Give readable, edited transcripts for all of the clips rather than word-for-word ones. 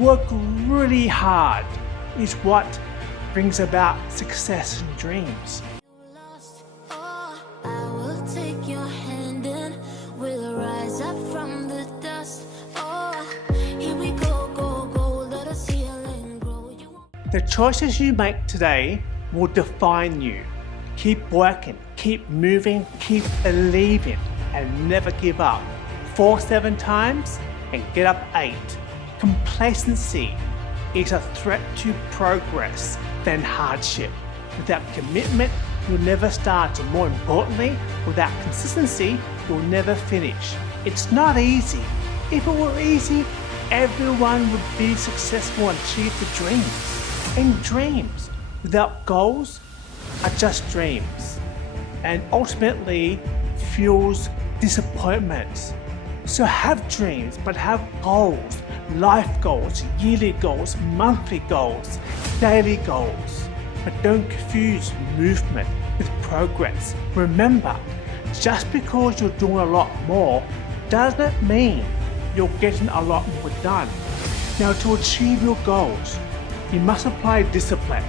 Work really hard is what brings about success and dreams. The choices you make today will define you. Keep working, keep moving, keep believing, and never give up. Fall 7 times and get up 8. Complacency is a threat to progress than hardship. Without commitment, you'll never start, and more importantly, without consistency, you'll never finish. It's not easy. If it were easy, everyone would be successful and achieve the dreams. And dreams without goals are just dreams, and ultimately fuels disappointments. So have dreams, but have goals, life goals, yearly goals, monthly goals, daily goals. But don't confuse movement with progress. Remember, just because you're doing a lot more doesn't mean you're getting a lot more done. Now, to achieve your goals, you must apply discipline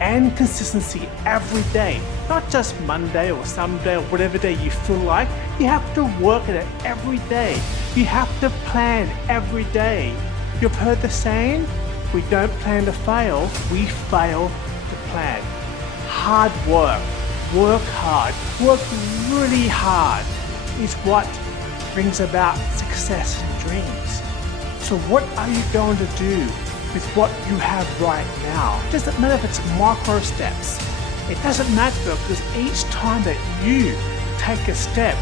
and consistency every day, not just Monday or Sunday or whatever day you feel like. You have to work at it every day. You have to plan every day. You've heard the saying, we don't plan to fail, we fail to plan. Hard work, work hard, work really hard is what brings about success and dreams. So what are you going to do with what you have right now? It doesn't matter if it's micro steps. It doesn't matter because each time that you take a step,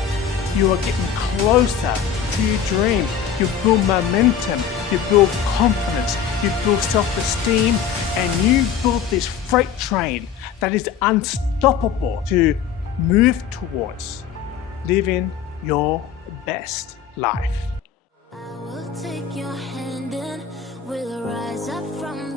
you are getting closer to your dream. You build momentum, you build confidence, you build self-esteem, and you build this freight train that is unstoppable to move towards living your best life. I will take your hand and we'll rise up from